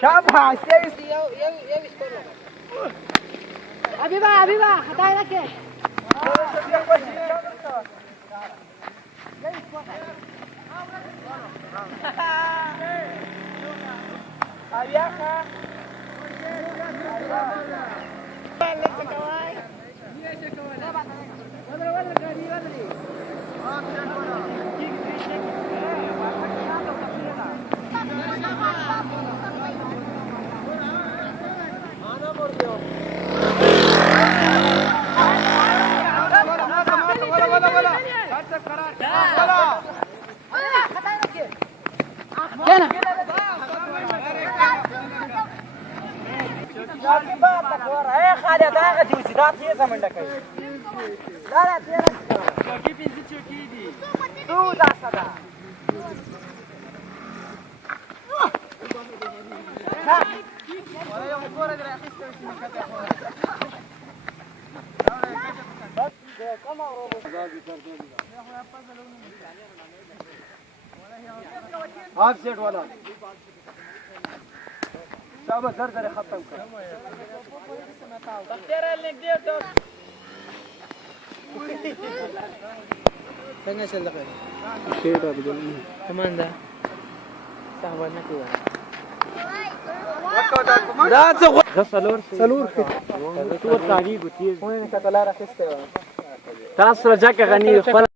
شابها سيس حبيبة خطاي لك half set वाला शाबाश दर दर खत्म कर तेरा लिख दियो तो څنګه چل لګا شیټ ابو جن کماندا صاحب نه کوه دا څه سلور تو تاګي ګوتیز ونه کتلاره خسته تاسو راځه غنی خپل